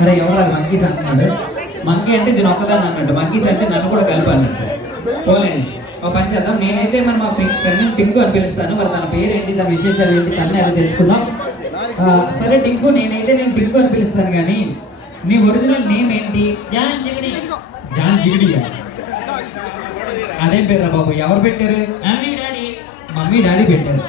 అరే ఎవరు అది మంకీస్ అంటున్నాడు మంకీ అంటే దీని ఒక్కదాన్ని అన్నట్టు. మంకీస్ అంటే నన్ను కూడా కలిపి అన్నట్టు. పోలేండి. ఒక పని చేద్దాం. నేనైతే మన మా ఫ్రెండ్ టింకు అని పిలుస్తాను. మరి తన పేరు ఏంటి తన విశేషాలు ఏంటి తన అది తెలుసుకుందాం? సరే టింకు నేనైతే నేను టింకు అని పిలుస్తాను కానీ నీ ఒరిజినల్ నేమ్ ఏంటి? జాన్ జిగడి. జాన్ జిగిడియా అదేం పేరు రా బాబు? ఎవరు పెట్టారు? Mummy daddy. మమ్మీ డాడీ పెట్టారు.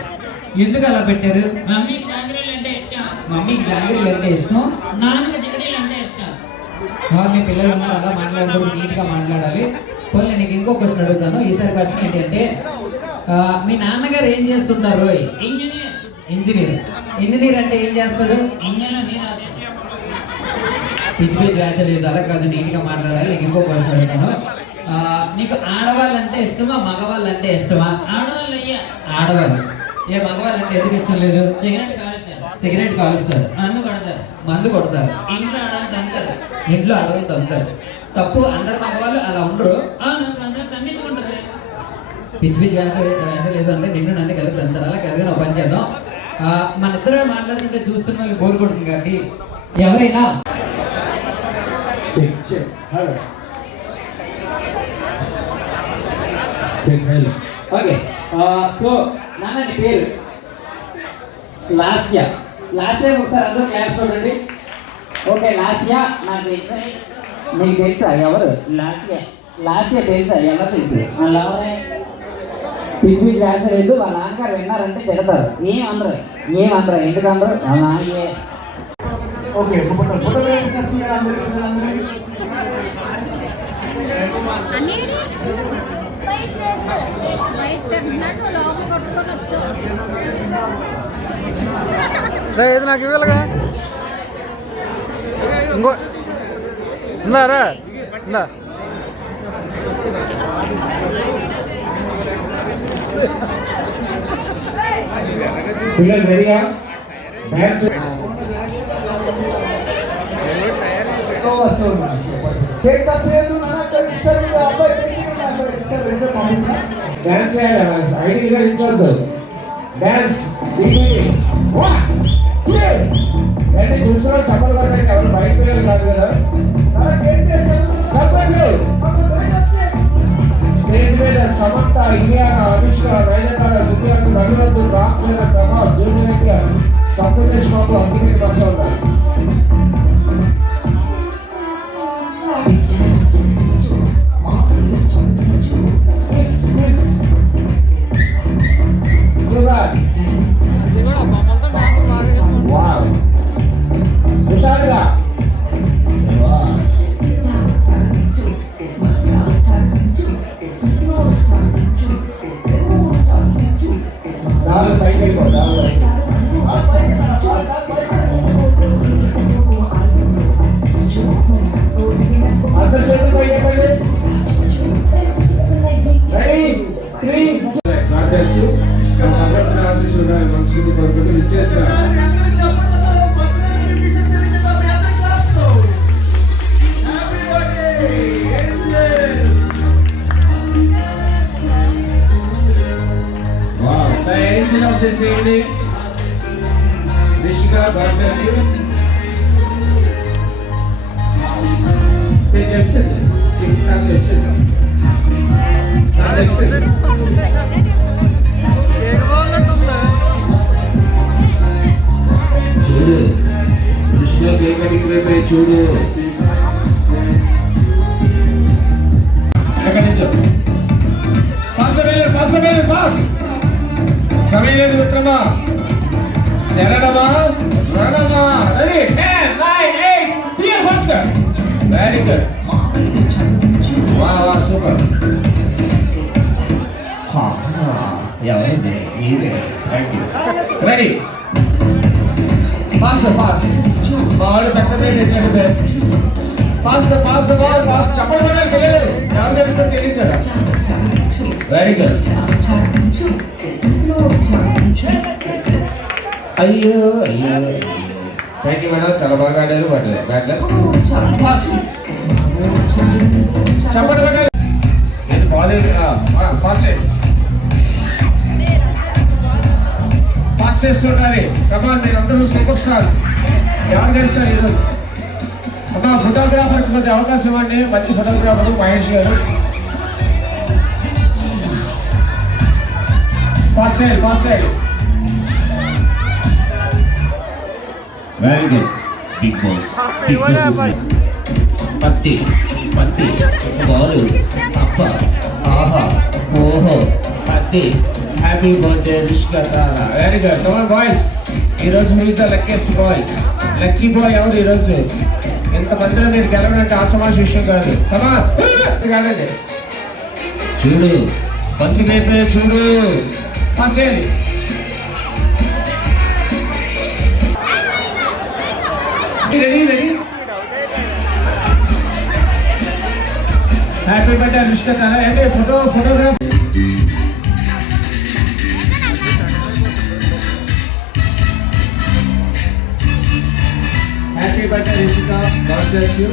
ఎందుకు అలా పెట్టారు? మమ్మీకి జాంగ్రీలు అంటే ఇష్టం. మమ్మీకి జాంగ్రీలు అంటే ఇష్టం? నాన్నకి జిగడీలు అంటే ఇష్టం ఆ, మీ పిల్లలు ఉన్నారు అలా మాట్లాడకూడదు నీట్గా మాట్లాడాలి. పోనీ నీకు ఇంకో క్వశ్చన్ అడుగుతాను. ఈసారి క్వశ్చన్ ఏంటి అంటే ఆ, మీ నాన్నగారు ఏం చేస్తుంటారు రోయ్? ఇంజనీర్ ఇంజనీర్ ఇంజనీర్ అంటే ఏం చేస్తాడు. పిచ్చి పిచ్చి లేదు అలా కాదు నీట్గా మాట్లాడాలి. నీకు ఇంకో క్వశ్చన్ అడుగుతాను. నీకు ఆడవాళ్ళంటే ఇష్టమా మగవాళ్ళంటే ఇష్టమా? ఆడవాళ్ళు అయ్యా ఆడవాళ్ళు. ఏ మగవాళ్ళంటే ఎందుకు ఇష్టం లేదు? సిగరెట్ సిగరెట్ కాలుస్తారు అన్ను కొడతారు మందు కొడతారు ఇంట్లో ఆడవాళ్ళు తంతారు ఇంట్లో అడవులు తమ్ముతారు తప్పు అందరు మగవాళ్ళు అలా ఉండరు. అందరూ తన్నించుకుంటారు. పిచ్చి పిచ్చి వేస వేషాలు వేసి అంటే నిన్ను నన్ను కలిపి తంతారు. అలా కలిగి ఒక పని చేద్దాం. మన ఇద్దరు మాట్లాడుతుంటే చూస్తున్న వాళ్ళు బోర్ కొడుతుంది కాబట్టి ఎవరైనా check check hello check hello okay so నాన్న నీ పేరు? లాస్య. లాస్య ఒకసారి అందరూ క్లాప్స్ చూడండి. ఓకే లాస్య నాకు తెలుసా. నీకు తెలుసా? ఎవరు? లాస్య లాస్య తెలుసా? ఎవరు తెలుసు? లవరే. పిచ్చి పిచ్చి వాళ్ళ నాన్నగారు విన్నారంటే తిడతారు. ఏం అందరు ఎందుకు అందరు? ఓకే ఫోటో అందరూ బయట బయట తింటున్నట్టు లోపల కొట్టుకొని రే ఇది నాకు ఇవ్వాలిగా? ఇంకో ఇందా రా ఇందా. పిల్లలు రెడీగా కేక్ కట్ నాన్న ఇచ్చారు అబ్బాయి డాన్స్ అంటే చూసిన చప్పలు పడతాయి ఎవరు బయట పిల్లలు కాదు కదా స్టేజ్ మీద Samantha India Anushka Nayanthara సుఖాస్ Raghunandu Ram Prabhas junior Sampoornesh Babu Birthday, angel. Wow, the angel of this evening. Rishika, God bless you. Take Jepsen. Take Tam Jepsen. Tam cutting వైపు చూడు ఎక్కడి నుంచో పాస్ సమయం పాస్ సమయం పాస్ సమయం లేదు మిత్రమా శరణమా రణమా ready ten nine eight clear first very good వా వా సూపర్ ఎవరైంది మీరే thank you ready pass pass మా పక్కనే పెద్ద pass the pass the ball pass చెప్పడం వల్ల తెలియదు ఎవరు తెలుస్తుందో తెలియదు కదా. వెరీ గుడ్ అయ్యో అయ్యో. థ్యాంక్ యూ మేడం చాలా బాగా ఆడారు వాటి బ్యాట్ పాస్ చెప్పండి కొట్టాలి. పాస్ బాలేదు పాస్ పాస్ చేస్తున్నారు కమాన్ మీరు అందరూ సూపర్ స్టార్స్ ఎవరు చేస్తారు ఈరోజు అమ్మా ఫోటోగ్రాఫర్ కొద్ది అవకాశం ఇవ్వండి మంచి ఫోటోగ్రాఫర్ మహేష్ గారు పాస్ చేయాలి పాస్ చేయాలి very good Bigg Boss Bigg Boss పత్తి పత్తి బాలు అప్ప ఆహా ఓహో పత్తి happy birthday Rishka Tara very good come on boys ఈరోజు who is the luckiest boy lucky boy ఎవరు ఈరోజు ఇంతమందిలో మీరు గెలవడంటే ఆసమాష విషయం కాదు కమా కాదండి చూడు బంతి వైపే చూడు పాస్ చేయాలి ready ready happy birthday Anushka Tara అంటే photo photograph daha, daha güzel yapıyor.